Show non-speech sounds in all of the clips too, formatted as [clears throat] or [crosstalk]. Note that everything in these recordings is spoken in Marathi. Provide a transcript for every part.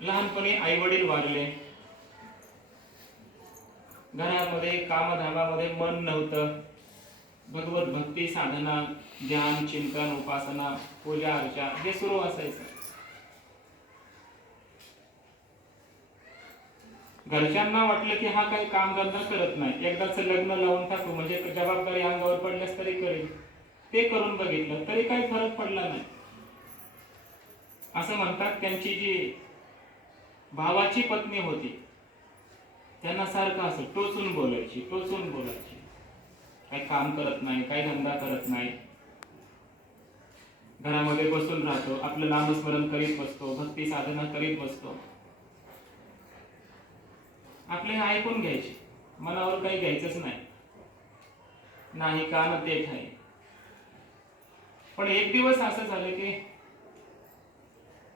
लहानपणी आई वडील वारले घरामध्ये कामधामामध्ये मन नव्हतं. भगवत भक्ती साधना ध्यान चिंतन उपासना पूजा अर्चा हे सुरू असायचं. घरच्यांना वाटलं की हा काही कामधंदा करत नाही. एकदाच लग्न लावून टाकू म्हणजे जबाबदारी अंगावर पडल्यास तरी करेल. ते करून बघितलं तरी काही फरक पडला नाही. असं म्हणतात त्यांची जी भावाची पत्नी होती. त्यांना सारखं असं टोचून बोलायची टोचून बोलायची. काही काम करत नाही काही धंदा करत नाही. घरामध्ये बसून राहतो आपलं नामस्मरण करीत बसतो भक्ती साधना करीत बसतो. आपले हे ऐकून घ्यायचे मनावर काही घ्यायचंच नाही. नाही का न ते आहे. पण एक दिवस असं झालं की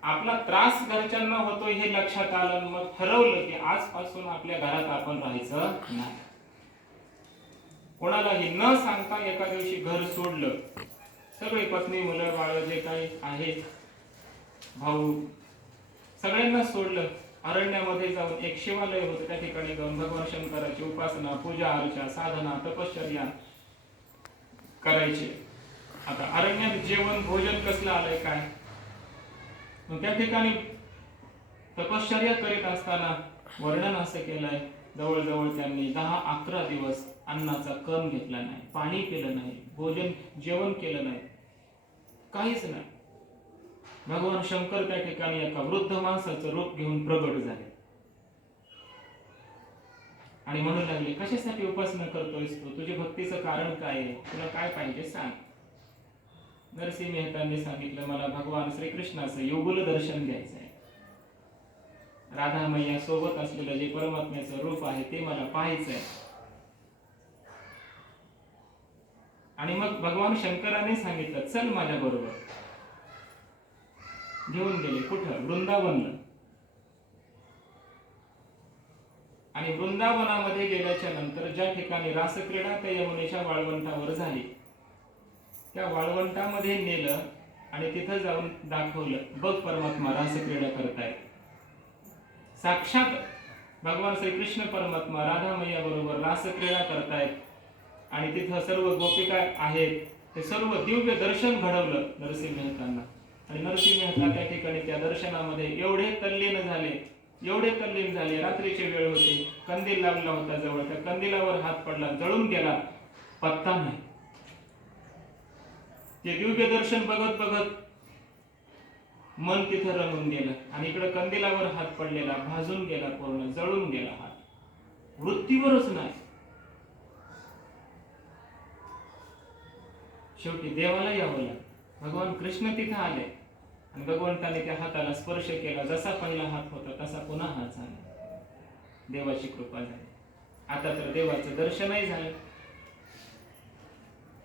आपला त्रास घरच्यांना होतो हे लक्षात आलं मग ठरवलं की आजपासून आपल्या घरात आपण राहायचं नाही. कोणालाही न सांगता एका दिवशी घर सोडलं. सगळे पत्नी मुलं बाळ जे काही आहेत भाऊ सगळ्यांना सोडलं. अरण्यामध्ये जाऊन एक शिवालय होतं त्या ठिकाणी जाऊन भगवान शंकराची उपासना पूजा अर्चा साधना तपश्चर्या करायची. आता अरण्यात जेवण भोजन कसलं आलंय काय? मग त्या ठिकाणी तपश्चर्या करीत असताना वर्णन असं केलंय जवळजवळ त्यांनी दहा अकरा दिवस अन्नाचा कण घेतला नाही पाणी केलं नाही भोजन जेवण केलं नाही. काहीच नाही. भगवान शंकर त्या ठिकाणी एका वृद्ध माणसाचं रूप घेऊन प्रगट झाले. आणि म्हणू लागले कशासाठी उपासना करतोयस तू? तुझ्या भक्तीचं कारण काय आहे? तुला काय पाहिजे सांग. नरसिंह मेहतांनी सांगितलं मला भगवान श्रीकृष्णाचं योगुल दर्शन घ्यायचं आहे राधा मैया सोबत असलेलं जे परमात्म्याचं रूप आहे ते मला पाहायचं आहे आणि मग भगवान शंकराने सांगितलं चल माझ्या बरोबर. घेऊन गेले कुठं? वृंदावनला. आणि वृंदावनामध्ये गेल्याच्यानंतर ज्या ठिकाणी रासक्रीडा त्या यमुनेच्या वाळवंटावर झाली त्या वाळवंटामध्ये नेलं आणि तिथं जाऊन दाखवलं बघ परमात्मा रासक्रीडा करतायत साक्षात भगवान श्रीकृष्ण परमात्मा राधा मैया बरोबर रासक्रीडा करतायत आणि तिथं सर्व गोपिका आहेत. ते सर्व दिव्य दर्शन घडवलं नरसिंह मेहतांना. आणि नरसिंह मेहता त्या ठिकाणी त्या दर्शनामध्ये एवढे तल्लीन झाले एवढे तल्लीन झाले. रात्रीची वेळ होती. कंदील लागला होता जवळ. त्या कंदिलावर हात पडला जळून गेला. पत्ता नाही. ते दिव्य दर्शन बघत बघत मन तिथं रंगून गेलं. आणि इकडे कंदिलावर हात पडलेला भाजून गेला पूर्ण जळून गेला हात. वृत्तीवरच नाही. शेवटी देवाला यावं लागलं. भगवान कृष्ण तिथं आले. आणि भगवंताने त्या हाताला स्पर्श केला. जसा पहिला हात होता तसा पुन्हा हात झाला. देवाची कृपा झाली. आता तर देवाचं दर्शनही झालं.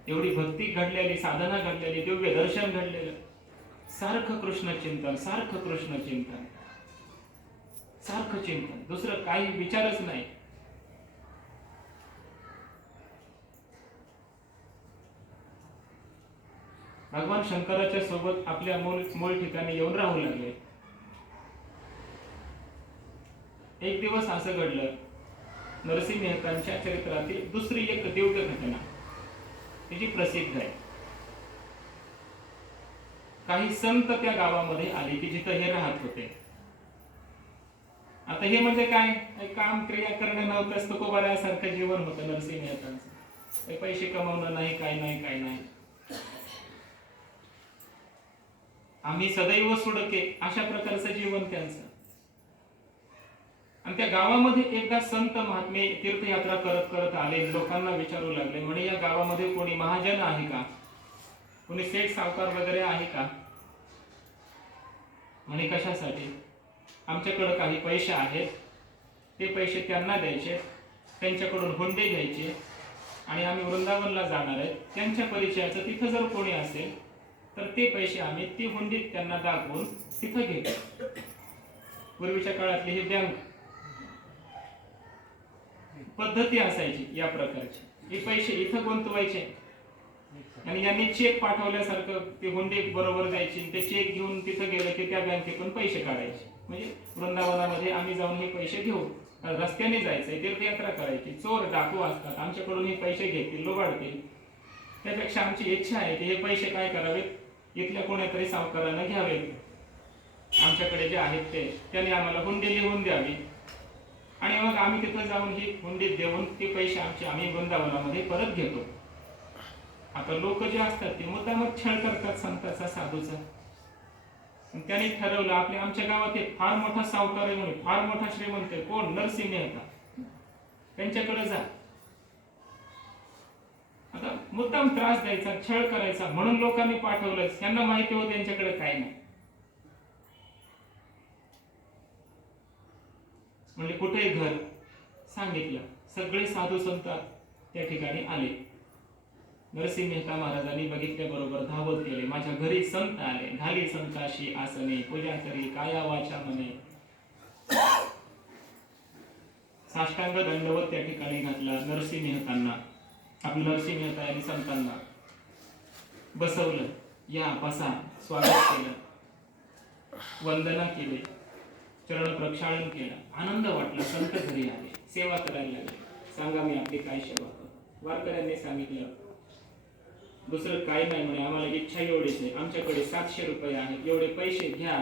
एवढी भक्ती घडलेली साधना घडलेली दिव्य दर्शन घडलेलं. सारखं कृष्ण चिंतन सारखं कृष्ण चिंतन. सारखं चिंतन. दुसरं काही विचारच नाही. भगवान शंकराच्या सोबत आपल्या मूळ मूळ ठिकाणी येऊन राहू लागले. एक दिवस असं घडलं. नरसिंह मेहतांच्या चरित्रातील दुसरी एक दिव्य घटना. त्याची प्रसिद्ध आहे. काही संत त्या गावामध्ये आले की जिथं हे राहत होते. आता हे म्हणजे काय? काम क्रिया करणं नव्हतं तुकोबाऱ्यासारखं जीवन होतं नरसिंह मेहतांचं पैसे कमवणं नाही काय नाही काय नाही. आम्ही सदैव सुडके अशा प्रकारचं जीवन त्यांचं. आणि त्या गावामध्ये एकदा संत महात्मे तीर्थयात्रा करत करत आले लोकांना विचारू लागले म्हणे या गावामध्ये कोणी महाजन आहे का? कोणी सेठ सावकार वगैरे आहे का? म्हणे कशासाठी? आमच्याकडे काही पैसे आहेत. ते पैसे त्यांना द्यायचे त्यांच्याकडून हुंडे घ्यायचे आणि आम्ही वृंदावनला जाणार आहेत त्यांच्या परिचयाचं तिथं जर कोणी असेल तर ते पैसे आम्ही ती हुंडी त्यांना दाखवून तिथं घेतो. पूर्वीच्या काळातली ही बँक पद्धती असायची या प्रकारची. हे पैसे इथं गुंतवायचे. आणि यांनी चेक पाठवल्यासारखं ते हुंडे बरोबर जायची ते चेक घेऊन तिथं गेलं की त्या बँकेतून पैसे काढायचे. म्हणजे वृंदावनामध्ये आम्ही जाऊन हे पैसे घेऊ. रस्त्याने जायचंय तीर्थयात्रा करायची. चोर डाकू असतात आमच्याकडून हे पैसे घेतील लोबाडतील. त्यापेक्षा आमची इच्छा आहे की हे पैसे काय करावेत? इथल्या कोण्यातरी सावकारानं घ्यावेत. आमच्याकडे जे आहेत ते त्यांनी आम्हाला हुंडी लिहून द्यावी. आणि मग आम्ही तिथं जाऊन ही हुंडी देऊन ते पैसे आमचे आम्ही वृंदावनामध्ये परत घेतो. आता लोक जे असतात ते मुद्दामच छळ करतात संताचा साधूचा. त्यांनी ठरवलं आपल्या आमच्या गावात एक फार मोठा सावकार आहे म्हणून फार मोठा श्रीमंत आहे कोण? नरसिंह मेहता त्यांच्याकडे जा. आता मुद्दाम त्रास द्यायचा छळ करायचा म्हणून लोकांनी पाठवलं त्यांना माहिती हो त्यांच्याकडे काय नाही. म्हणजे कुठे घर सांगितलं सगळे साधू संत त्या ठिकाणी आले. नरसिंह मेहता महाराजांनी बघितल्याबरोबर धावत गेले. माझ्या घरी संत आले. घाली संताशी आसने पूजा करी काया वाचा म्हणे. साष्टांग दंडवत त्या ठिकाणी घातला नरसिंह मेहतांना आपलं नरसिंह मेहता यांनी संतांना. बसवलं. या बसा. स्वागत केलं. वंदना केली. चरण प्रक्षाळन केलं. आनंद वाटला संत घरी आले सेवा करायला लागले. सांगा मी आपली काय सेवा करू? वारकऱ्यांनी सांगितलं दुसरं काय नाही म्हणे आम्हाला इच्छा एवढीच आहे. आमच्याकडे सातशे रुपये आहेत. एवढे पैसे घ्या.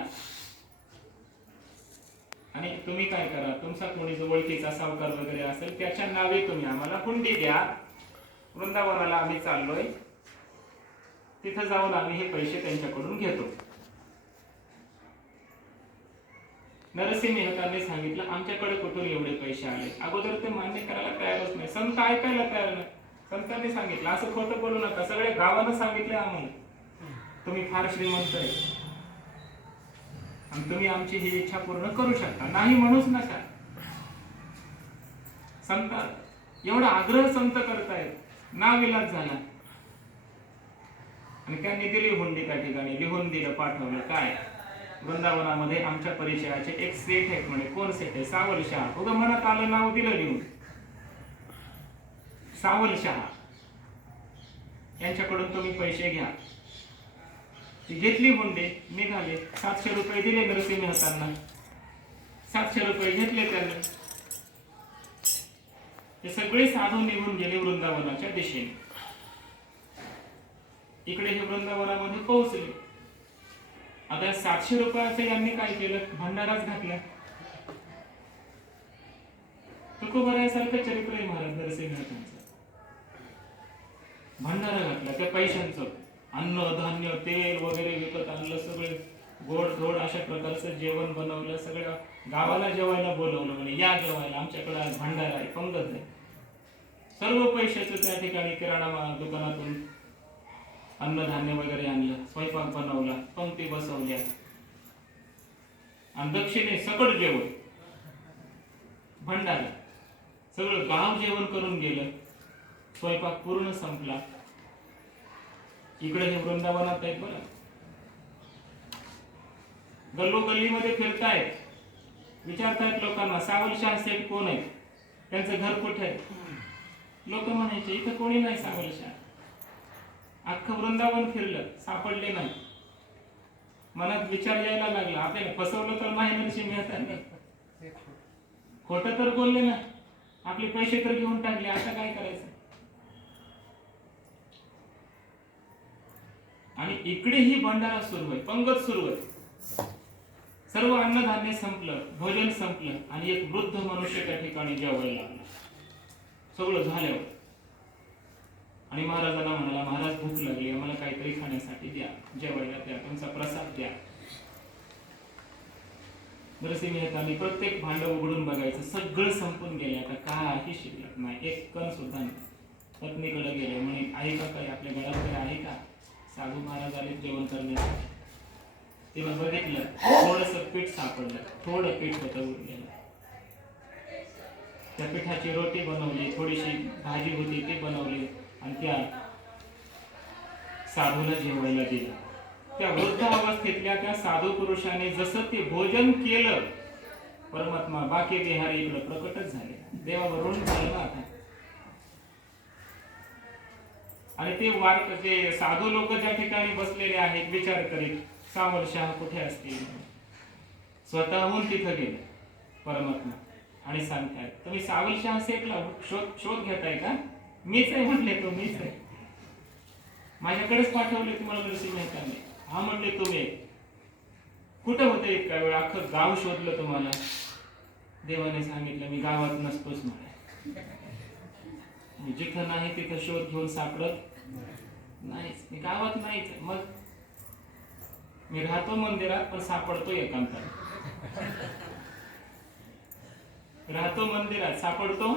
आणि तुम्ही काय करा? तुमचा कोणी जो ओळखीचा सावकार वगैरे असेल त्याच्या नावे तुम्ही आम्हाला हुंडी द्या. वृंदावनाला आम्ही चाललोय. तिथं जाऊन आम्ही हे पैसे त्यांच्याकडून घेतो. नरसिंह मेहतांनी सांगितलं आमच्याकडे कुठून एवढे पैसे आले? अगोदर ते मान्य करायला तयारच नाही. संत ऐकायला तयार नाही. संतांनी सांगितलं असं खोटं बोलू नका. सगळे गावानं सांगितले आम्हाला. तुम्ही फार श्रीमंत आहे. आणि तुम्ही आमची ही इच्छा पूर्ण करू शकता. नाही म्हणूच नका. संत एवढा आग्रह संत करतायत. नाविलाज झाला. आणि त्यांनी दिली हुंडी त्या ठिकाणी. लिहून दिलं पाठवलं. काय? वृंदावनामध्ये आमच्या परिचयाचे एक सेठ आहेत म्हणे. कोण सेठ आहे? सावल शहा. उगा मनात आलं नाव दिलं लिहून. सावल शहा. यांच्याकडून तुम्ही पैसे घ्या. ती घेतली हुंडी निघाले. सातशे रुपये दिले नरसिंह मेहतांना. सातशे रुपये घेतले त्यांना. ते सगळे साधू निघून गेले वृंदावनाच्या दिशेने. इकडे हे वृंदावनामध्ये पोहोचले. आता सातशे सातशे रुपयाचं यांनी काय केलं? भंडाराच घातला. तुकोबरायासारखं चरित्र आहे महाराज नरसिंह भंडारा घातला त्या पैशांचं. अन्न धान्य तेल वगैरे विकत आणलं सगळे गोड धोड अशा प्रकारचं जेवण बनवलं सगळ्या गावाला जेवायला बोलवलं म्हणे या जेवायला आमच्याकडे आज भंडारा आहे पंगत आहे. सर्व पैशाचं त्या ठिकाणी किराणा दुकानातून अन्नधान्य वगैरे आणलं स्वयंपाक बनवला पंक्ती बसवल्या. आणि दक्षिणे सकट जेवण. भंडारा. सगळं गाव जेवण करून गेलं. स्वयंपाक पूर्ण संपला. इकडे हे वृंदावनात आहेत बरं. गल्लोगल्लीमध्ये फिरतायत विचारतायत लोकांना सावलशाह सेठ कोण आहे त्यांचं घर कुठे आहे? लोक म्हणायचे इथं कोणी नाही सावलशाह अख्खं वृंदावन फिरलं सापडले नाही. मनात विचार यायला लागला आपल्याला फसवलं तर माहिती मिळताना खोट तर बोलले ना आपले पैसे तर घेऊन टाकले आता काय करायचं? आणि इकडेही भंडारा सुरू आहे पंगत सुरू आहे. सर्व अन्नधान्य संपलं भोजन संपलं आणि एक वृद्ध मनुष्य त्या ठिकाणी जेवायला लागला. सगळं झाल्यावर. आणि महाराजांना म्हणाला महाराज भूक लागली आम्हाला काहीतरी खाण्यासाठी द्या. जेवायला द्या तुमचा प्रसाद द्या. नरसिंह प्रत्येक भांड उघडून बघायचं. सगळं संपून गेले आता काही शिल्लक नाही. एक कण सुद्धा नाही. पत्नीकडे गेले म्हणे आहे का काही आपल्या घरात काही आहे का? साधू महाराज आले जेवण करण्यासाठी. तिनं बघितलं थोडस पीठ सापडलं. थोडं पीठ होतं उरलेलं. त्या पिठाची रोटी बनवली थोडीशी भाजी होती ती बनवली. आणि त्या साधूला जेवायला दिलं. त्या वृद्ध अवस्थेतल्या त्या साधू पुरुषाने जसं ते भोजन केलं परमात्मा बाकी बिहारी इकडं प्रकटच झाले. देवावरून झालं आता. आणि ते वार ते साधू लोक ज्या ठिकाणी बसलेले आहेत विचार करीत सावरशाह कुठे असतील? स्वतःहून तिथं गेले परमात्मा. आणि सांगतायत तुम्ही सावलशा सेटला शोध शोध घेताय का? मीच आहे म्हणले तो मीच आहे. माझ्याकडेच पाठवले तुम्हाला नरसिंह मेहताने हा म्हणले तुम्ही कुठं होते इतका वेळ? अख्खं गाव शोधलं तुम्हाला. देवाने सांगितलं मी गावात नसतोच म्हणे. मी जिथं नाही तिथं शोध घेऊन सापडत नाहीच. मी गावात नाहीच आहे. मग? मी राहतो मंदिरात पण सापडतो एकांतात. राहतो मंदिरात सापडतो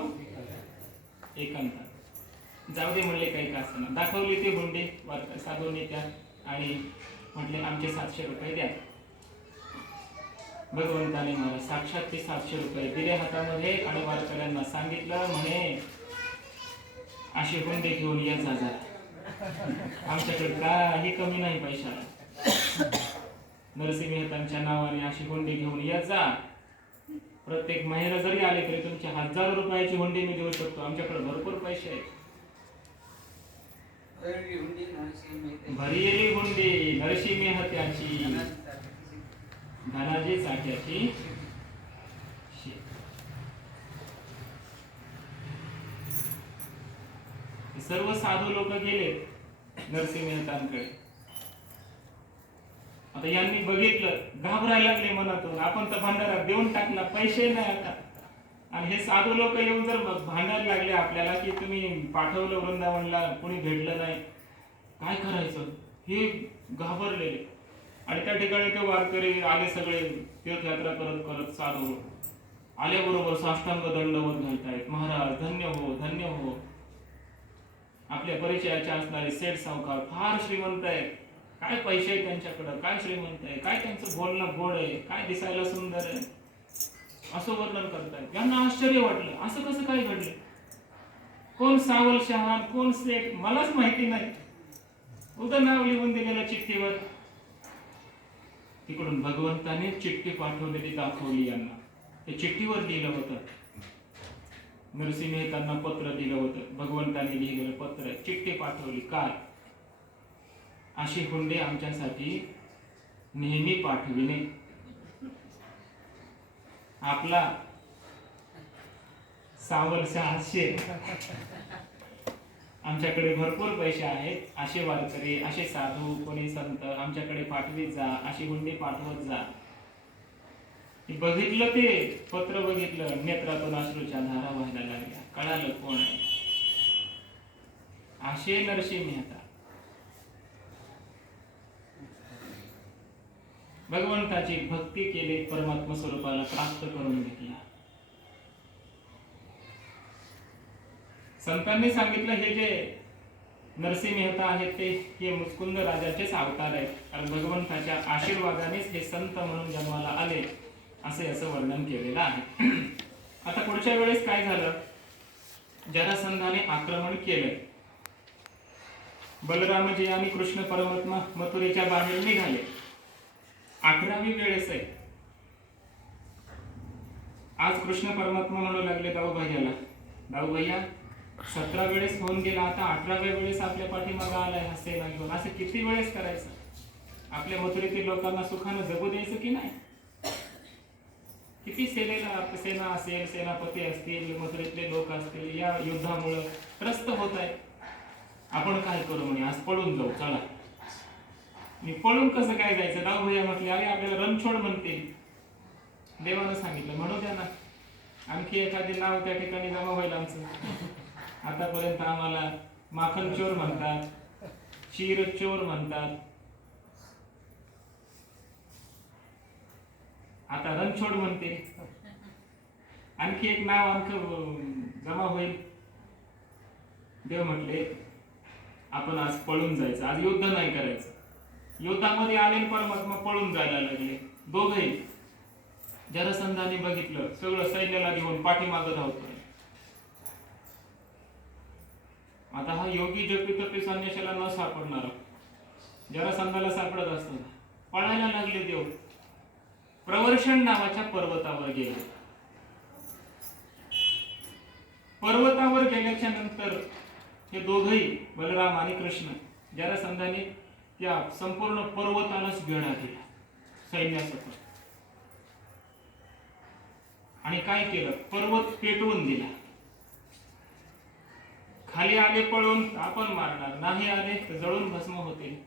एकांतात. जाऊ दे म्हणले काही का असताना दाखवली ते हुंडी वार्ता साधवणी त्या आणि म्हटले आमचे सातशे रुपये द्या. भगवंताने मला साक्षात ते सातशे रुपये दिले हातामध्ये आणि वारकऱ्यांना सांगितलं म्हणे अशी हुंडे घेऊन ये जा आमच्याकडे काही कमी नाही पैशाला. नरसिंह मेहतांच्या नावाने अशी हुंडी घेऊन या जा. प्रत्येक महिला जरी आले तरी तुमच्या हजारो रुपयाची हुंडी मी देऊ शकतो. आमच्याकडे भरपूर पैसे आहेत. भरलेली हुंडी नरसिंह हत्याची धनाजी चाट्याची सर्व साधू लोक गेले नरसिंह मेहतांकडे आता यांनी बघितलं घाबरायला लागले मनातून. आपण तर भांडारात देऊन टाकला पैसे नाही आता. आणि हे साधू लोक येऊन जर भांडायला लागले आपल्याला की तुम्ही पाठवलं वृंदावनला कोणी भेटलं नाही. काय करायचं? हे घाबरलेले. आणि त्या ठिकाणी ते वारकरी आले सगळे तीर्थयात्रा करत करत साधू. आल्याबरोबर साष्टांग दंडवत घालतायत. महाराज धन्य हो धन्य हो. आपल्या परिचयाचे असणारे सेठ सावकार फार श्रीमंत आहेत. काय पैसे आहेत त्यांच्याकडं? काय श्रीमंत आहे? काय त्यांचं बोलणं गोड आहे? काय दिसायला सुंदर आहे? असं वर्णन करतात यांना आश्चर्य वाटलं. असं कसं काय घडलं? कोण सावल शहान कोण सेठ? मलाच माहिती नाही. उद्या नाव लिहून दिलेल्या चिठ्ठीवर तिकडून भगवंताने चिठ्ठी पाठवलेली दाखवली यांना. ते चिठ्ठीवर लिहिलं होतं. नरसिंह मेहतांना पत्र दिलं होतं. भगवंताने लिहिलेलं पत्र चिठ्ठी पाठवली. काय? अशी हुंडे आमच्यासाठी नेहमी पाठविणे. आपला सावल सहाशे आमच्याकडे भरपूर पैसे आहेत. असे वारकरी असे साधू कोणी संत आमच्याकडे पाठवीत जा. अशी हुंडी पाठवत जा. बघितलं ते पत्र बघितलं नेत्रातून अश्रूच्या धारा व्हायला लागल्या. कळालं कोण आहे? असे नरसिंह मेहता भगवंताची भक्ती केली परमात्मा स्वरूपाला प्राप्त करून घेतला. संतांनी सांगितलं हे जे नरसिंह मेहता आहेत ते हे मुस्कुंद राजाचेच अवतार आहेत. कारण भगवंताच्या आशीर्वादानेच हे संत म्हणून जन्माला आले असे असं वर्णन केलेलं आहे. [clears throat] आता पुढच्या वेळेस काय झालं? जरासंधाने आक्रमण केलं. बलरामजी आणि कृष्ण परमात्मा मथुरेच्या बाहेर निघाले. अकरावी वेळेस आहे. आज कृष्ण परमात्मा म्हणू लागले दाऊ भैयाला. दाऊ भैया सतरा वेळेस होऊन गेला आता अठराव्या वेळेस आपल्या पाठीमागा आलाय हा घेऊन असं किती वेळेस करायचं? आपल्या मथुरेतील लोकांना सुखानं जगू द्यायचं की नाही? किती सेनेला सेना असेल सेनापती असतील मथुरेतले लोक असतील या युद्धामुळं त्रस्त होत आहे. आपण काय करू म्हणे? आज पळून जाऊ चला. मी पळून कसं काय जायचं? राव भैया म्हटले अरे आपल्याला रणछोड म्हणते. देवानं सांगितलं म्हणू द्या ना. आणखी एखादे नाव त्या ठिकाणी जमा होईल आमचं. आतापर्यंत आम्हाला माखन चोर म्हणतात चीर चोर म्हणतात. आता रणछोड म्हणते. आणखी एक नाव आणख जमा होईल. देव म्हटले आपण आज पळून जायचं. आज युद्ध नाही करायचं. युद्धामध्ये आले परमात्मा पळून जायला लागले. दोघही. जरसंधाने बघितलं. सगळं सैन्याला घेऊन पाठीमागं धावतोय. आता हा योगी जपी तपी संन्याशाला न सापडणार. जरासंधाला सापडत असताना पळायला लागले देव. प्रवर्षण नावाच्या पर्वतावर गेले. पर्वतावर गेल्याच्यानंतर हे दोघही बलराम आणि कृष्ण आणि काय केलं? पर्वत पेटवून दिला. खाली आले पळून आपण मारणार. नाही आले तर जळून भस्म होते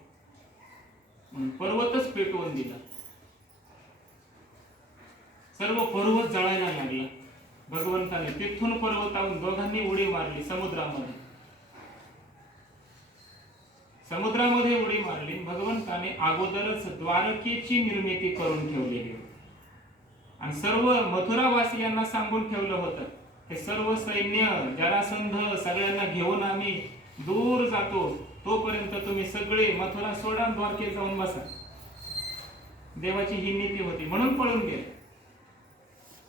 म्हणून पर्वतच पेटवून दिला. सर्व पर्वत जळायला लागला. भगवंताने तिथून पर्वताहून दोघांनी उडी मारली समुद्रामध्ये. समुद्रामध्ये उडी मारली. भगवंताने अगोदरच द्वारकेची निर्मिती करून ठेवलेली होती. आणि सर्व मथुरावासियांना सांगून ठेवलं होतं. हे सर्व सैन्य जरासंध सगळ्यांना घेऊन आम्ही दूर जातो. तोपर्यंत तुम्ही सगळे मथुरा सोडा द्वारकेत जाऊन बसा. देवाची ही नीती होती. म्हणून पळून गेले.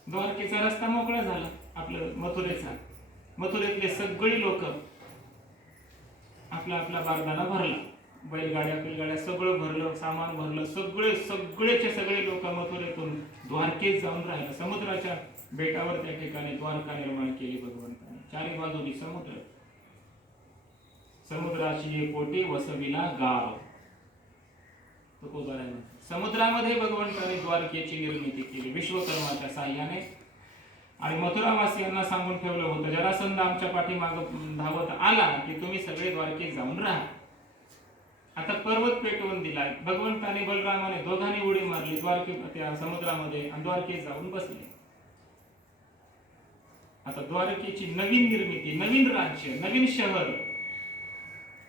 द्वारकेचा रस्ता मोकळा झाला. आपलं मथुरेचा. मथुरेतले सगळी लोक आपला आपला बारदाना भरला. बैलगाड्या बैलगाड्या सगळं भरलं सामान भरलं सगळे सगळेचे सगळे लोक मथुरेतून द्वारकेत जाऊन राहिले. समुद्राच्या बेटावर त्या ठिकाणी द्वारका निर्माण केली भगवंताने. चारी बाजूनी समुद्र. समुद्राची एक कोटी वसविला गाव. तुकोबाराने समुद्रामध्ये भगवंताने द्वारकेची निर्मिती केली. विश्वकर्माच्या साह्याने आणि मथुरावासियांना सांगून ठेवलं होतं जरासंध आमच्या पाठीमाग धावत आला की तुम्ही सगळे द्वारकेत जाऊन राहा. आता पर्वत पेटवून दिला. भगवंताने बलरामाने दोघांनी उडी मारली द्वारके त्या समुद्रामध्ये आणि द्वारकेत जाऊन बसले. आता द्वारकेची नवीन निर्मिती नवीन राज्य नवीन शहर.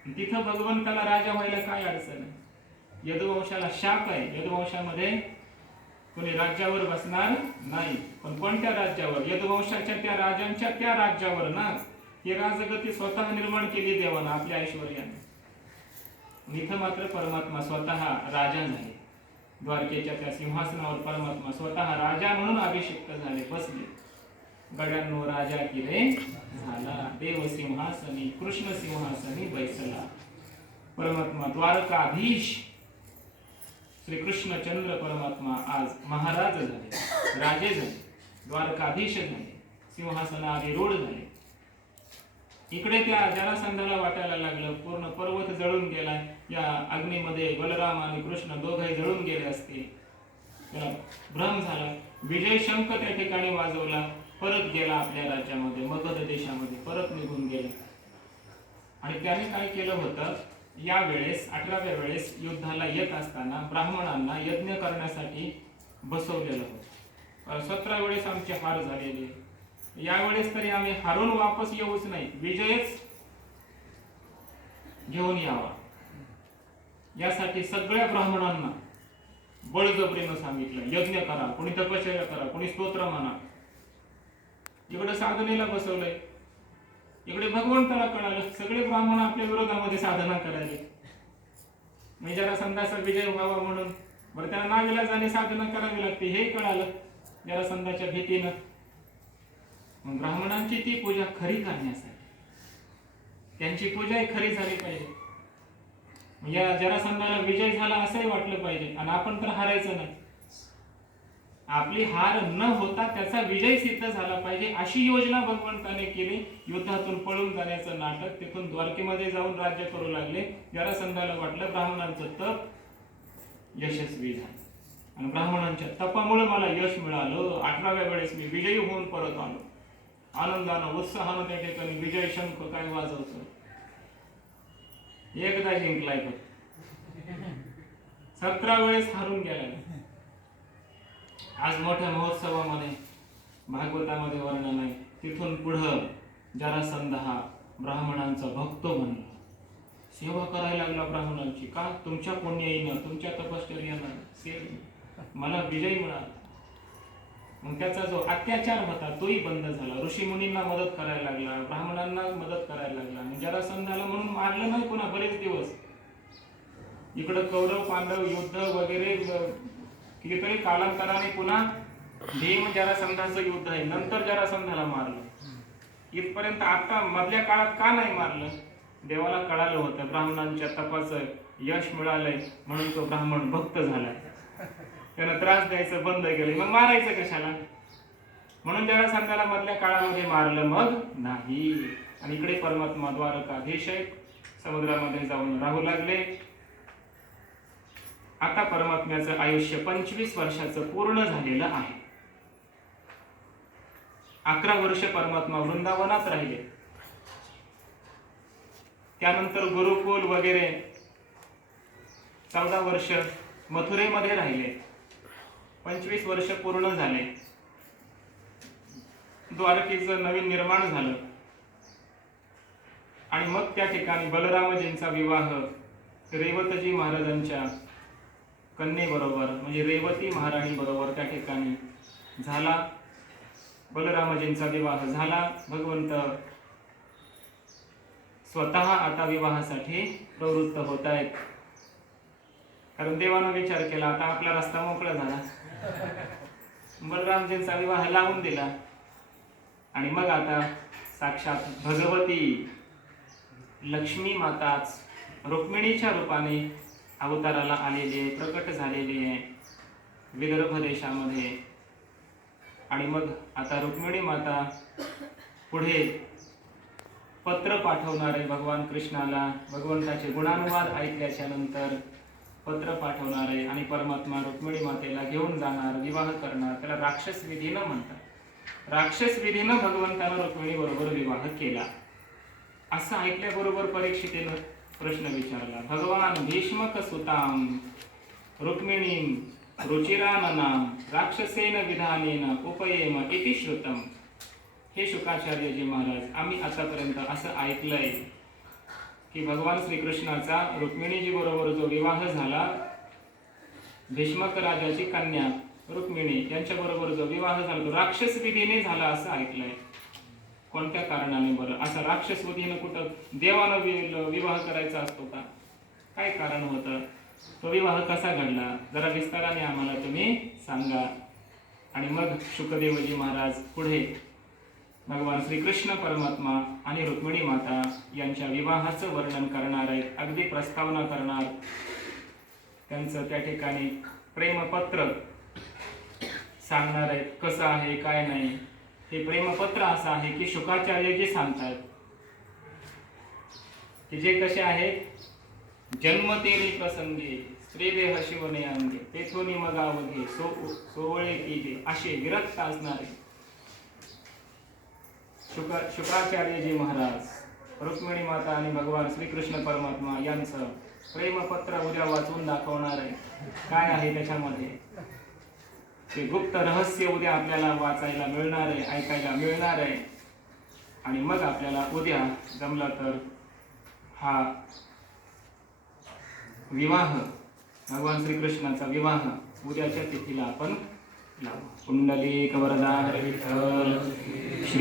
तिथं भगवंताला राजा व्हायला काय अडचण आहे? यदुवंशाला शाप आहे. यदुवंशामध्ये कोणी राज्यावर बसणार नाही. पण कोणत्या राज्यावर? यदुवंशाच्या त्या राजांच्या त्या राज्यावर ना. ही राजगती स्वतः निर्माण केली देवानं आपल्या ऐश्वर्याने. इथं मात्र परमात्मा स्वतः राजा झाले द्वारकेच्या त्या सिंहासनावर परमात्मा स्वतः राजा म्हणून अभिषिक्त झाले बसले. गड्यांनो राजा किरे झाला. देव सिंहासनी कृष्ण सिंहासनी बैसला. परमात्मा द्वारकाधीश श्री कृष्णचंद्र परमात्मा आज महाराज झाले राजे झाले द्वारकाधीश झाले सिंहासनाधिरूढ झाले. इकडे त्या जरासंधाला वाटायला लागलं पूर्ण पर्वत जळून गेला. या अग्नीमध्ये बलराम आणि कृष्ण दोघे जळून गेले असते. भ्रम झाला. विजय शंख त्या ठिकाणी वाजवला परत गेला आपल्या राज्यामध्ये मगध देशामध्ये परत निघून गेला. आणि त्याने काय केलं होतं? या वेळेस अठराव्या वेळेस युद्धाला येत असताना ब्राह्मणांना यज्ञ करण्यासाठी बसवलेलं होतं. सतरा वेळेस आमचे हार झालेले यावेळेस तरी आम्ही हारून वापस येऊच नाही. विजयच घेऊन यावा. यासाठी सगळ्या ब्राह्मणांना बळजबरीनं सांगितलं यज्ञ करा कोणी तपश्चर्या करा कोणी स्तोत्र म्हणा. इकडे साधनेला बसवलंय. इकडे भगवंताला कळालं. सगळे ब्राह्मण आपल्या विरोधामध्ये साधना करायले. मी जरा संदाचा विजय व्हावा म्हणून. बरं त्याला नाविलाजाने साधना करावी लागते हे कळालं. जरा संदाच्या भीतीनं. मग ब्राह्मणांची ती पूजा खरी करण्यासाठी. त्यांची पूजा खरी झाली पाहिजे. या जरासंधाला विजय झाला असंही वाटलं पाहिजे. आणि आपण तर हारायचं नाही. आपली हार न होता त्याचा विजय सिद्ध झाला पाहिजे अशी योजना भगवंताने केली. युद्धातून पळून जाण्याचं नाटक तिथून द्वारकेमध्ये जाऊन राज्य करू लागले. जरासंधाला वाटलं ब्राह्मणांचं तप यशस्वी झालं. आणि ब्राह्मणांच्या तपामुळे मला यश मिळालं. अठराव्या वेळेस मी विजयी होऊन परत आलो. आनंदानं उत्साहानं त्या ठिकाणी विजय शंख काय वाजवतो? एकदा जिंकलाय सतरा वेळेस हारून गेला. आज मोठ्या महोत्सवामध्ये भागवतामध्ये वर्णन आहे. तिथून पुढं जरासंध हा ब्राह्मणांचा भक्त बनला सेवा करायला लागला ब्राह्मणांची. का? तुमच्या पुण्याईनं तुमच्या तपश्चर्यानं सेव मला विजय मिळाला. मग त्याचा जो अत्याचार होता तोही बंद झाला. ऋषी मुनींना मदत करायला लागला ब्राह्मणांना मदत करायला लागला. आणि जरासंधाला म्हणून मारलं नाही पुन्हा बरेच दिवस. इकडं कौरव पांडव युद्ध वगैरे कितीतरी कालांतराने पुन्हा भीम जरासंधाचं युद्ध आहे नंतर जरासंधाला मारलं. इथपर्यंत आता मधल्या काळात का नाही मारलं? देवाला कळालं होतं ब्राह्मणांच्या तपाचं यश मिळालंय म्हणून तो ब्राह्मण भक्त झालाय. त्यानं त्रास द्यायचं बंद केलं मग मारायचं कशाला? म्हणून जरासंधाला मधल्या काळामध्ये मारलं मग नाही. आणि इकडे परमात्मा द्वारकाधीश आहे समुद्रामध्ये जाऊन राहू लागले. आता परमात्म्याचं आयुष्य पंचवीस वर्षाचं पूर्ण झालेलं आहे. अकरा वर्ष परमात्मा वृंदावनात राहिले. त्यानंतर गुरुकुल वगैरे चौदा वर्ष मथुरेमध्ये राहिले. पंचवीस वर्ष पूर्ण झाले. द्वारकेचं नवीन निर्माण झालं. आणि मग त्या ठिकाणी बलरामजींचा विवाह रेवतजी महाराजांच्या कन्येबरोबर म्हणजे रेवती महाराणी बरोबर त्या ठिकाणी झाला बलरामजींचा विवाह. झाला भगवंत स्वतः आता विवाहासाठी प्रवृत्त होत आहेत. कारण देवानं विचार केला आता आपला रस्ता मोकळा झाला. बलरामजींचा विवाह लावून दिला. आणि मग आता साक्षात भगवती लक्ष्मी माताच रुक्मिणीच्या रूपाने अवताराला आलेली आहे प्रकट झालेली आहे. विदर्भ देशामध्ये. आणि मग आता रुक्मिणी माता पुढे पत्र पाठवणारे भगवान कृष्णाला भगवंताचे गुणानुवाद ऐकल्याच्या नंतर पत्र पाठवणारे आणि परमात्मा रुक्मिणी मातेला घेऊन जाणार विवाह करणार त्याला राक्षस विधीनं म्हणतात. राक्षस विधीनं भगवंतानं रुक्मिणी बरोबर विवाह केला. असं ऐकल्याबरोबर परीक्षितेनं प्रश्न विचारला भगवान भीष्मक सुताम रुक्मिणी रुचिराननाम राक्षसेन विधानेन उपयेम इति श्रुतम. हे शुकाचार्यजी महाराज आम्ही आतापर्यंत असं ऐकलंय की भगवान श्रीकृष्णाचा रुक्मिणीजी बरोबर जो विवाह झाला भीष्मक राजाची कन्या रुक्मिणी यांच्या बरोबर जो विवाह झाला तो राक्षस विधीने झाला असं ऐकलंय. कोणत्या कारणाने बरं? असा राक्षस वधीनं कुठं देवानं वि- विवाह करायचा असतो का? काय कारण होतं? तो विवाह कसा घडला? जरा विस्ताराने आम्हाला तुम्ही सांगा. आणि मग शुकदेवजी महाराज पुढे. भगवान श्रीकृष्ण परमात्मा आणि रुक्मिणी माता यांच्या विवाहाचं वर्णन करणार आहेत अगदी प्रस्तावना करणार. त्यांचं त्या ठिकाणी प्रेमपत्र सांगणार आहेत कसं आहे काय नाही. हे प्रेमपत्र असं आहे की शुकाचार्य जे सांगतात की जे कसे आहेत? जन्मतेरी प्रसंगी स्त्रीदेह शिवने अंगे तेथोनी मगावघे सो सोवळे तिघे असे विरक्त असणारे शुका शुकाचार्यजी महाराज रुक्मिणी माता आणि भगवान श्रीकृष्ण परमात्मा यांचं प्रेमपत्र उद्या वाचून दाखवणार आहे. काय आहे त्याच्यामध्ये? ते गुप्त रहस्य उद्या आपल्याला वाचायला मिळणार आहे ऐकायला मिळणार आहे. आणि मग आपल्याला उद्या जमला तर हा विवाह भगवान श्रीकृष्णाचा विवाह उद्याच्या तिथीला आपण लावू. कुंडली कवरदार हरी श्री